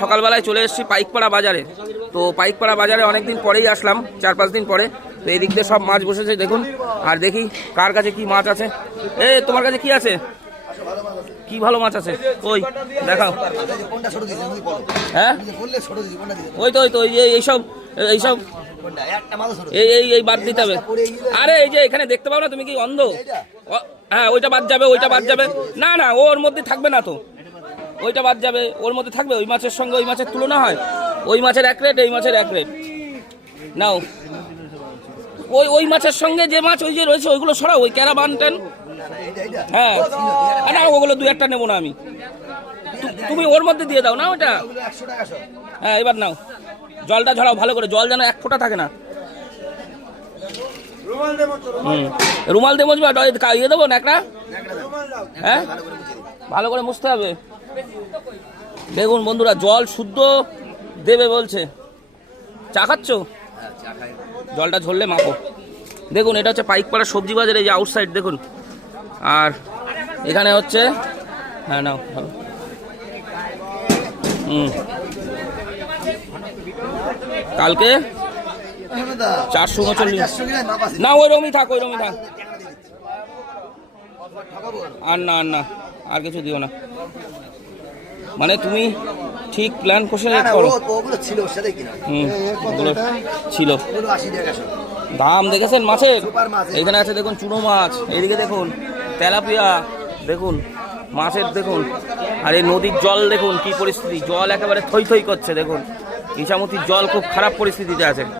সকালবেলায় চলে এসেছি পাইকপাড়া বাজারে। তো পাইকপাড়া বাজারে অনেকদিন পরেই আসলাম, চার পাঁচ দিন পরে। তো এই দিক দিয়ে সব মাছ বসেছে, দেখুন। আর দেখি কার কাছে কি মাছ আছে। এ, তোমার কাছে কি আছে? কি ভালো মাছ আছে? ওই দেখাও। হ্যাঁ? ওই তো ওই তো এইসব এইসব। এই এই এই বাদ দিতে হবে। আরে, এই যে এখানে দেখতে পাও না তুমি কি অন্ধ? হ্যাঁ ওইটা বাদ যাবে, ওইটা বাদ যাবে। না না, ওর মধ্যে থাকবে না তো। ওইটা বাদ যাবে। ওর মধ্যে থাকবে ওই মাছের সঙ্গে ওই মাছের তুলনা হয়। ওই মাছের এক রেট, এই মাছের এক রেট। নাও। ওই ওই মাছের সঙ্গে যে মাছ ওই যে রয়েছে, ওইগুলো সরাও, ওই ক্যারা বানটেন হ্যাঁ। না ওগুলো দু একটা নেব না আমি। তুমি ওর মধ্যে দিয়ে দাও না ওটা হ্যাঁ এবার নাও। জলটা ঝরাও, ভালো করে। জল যেন এক ফোঁটা থাকে না। রুমাল দিয়ে ইয়ে দেবো, ন্যাকড়া? হ্যাঁ? ভালো করে মুছতে হবে। দেখুন বন্ধুরা, জল শুদ্ধ দেবে বলছে। চা খাচ্ছ? জলটা ঝরলে মাপো দেখুন, এটা হচ্ছে পাইকপাড়া সবজি বাজার, এই যে আউটসাইড দেখুন। আর এখানে হচ্ছে হ্যাঁ নাও হুম। কালকে চারশো উনচল্লিশ। না ওই রকমই থাক ওই রকমই থাক। আর না আর না, আর কিছু দিও না। মানে তুমি ঠিক প্ল্যান করছে করো? ওগুলো ছিল ওর সাথে কিনা। হুম ওগুলো ছিল। দাম দেখেছেন মাছের? এখানে আছে দেখুন চুনো মাছ এইদিকে দেখুন তেলাপিয়া দেখুন মাছের দেখুন। আর এই নদীর জল দেখুন কি পরিস্থিতি জল একেবারে থই থই করছে দেখুন। ইসামতির জল খুব খারাপ পরিস্থিতিতে আছে।